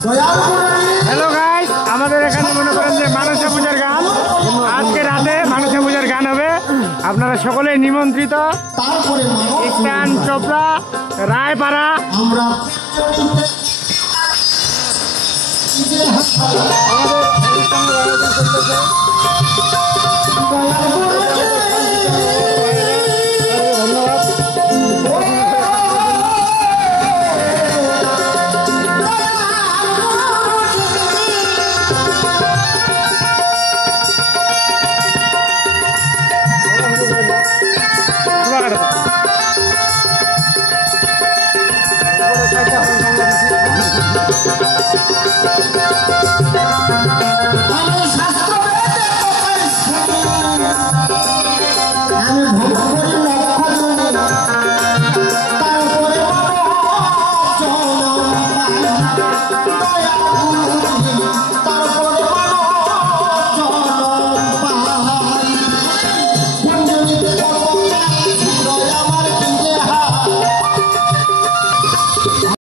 Hello guys, আমাদের এখানে মনে করেন যে মানসা পূজার গান আজকে রাতে মানসা পূজার গান হবে। আপনারা সকলেই নিমন্ত্রিত। ইস্টার্ন চোপড়া রায়পাড়া।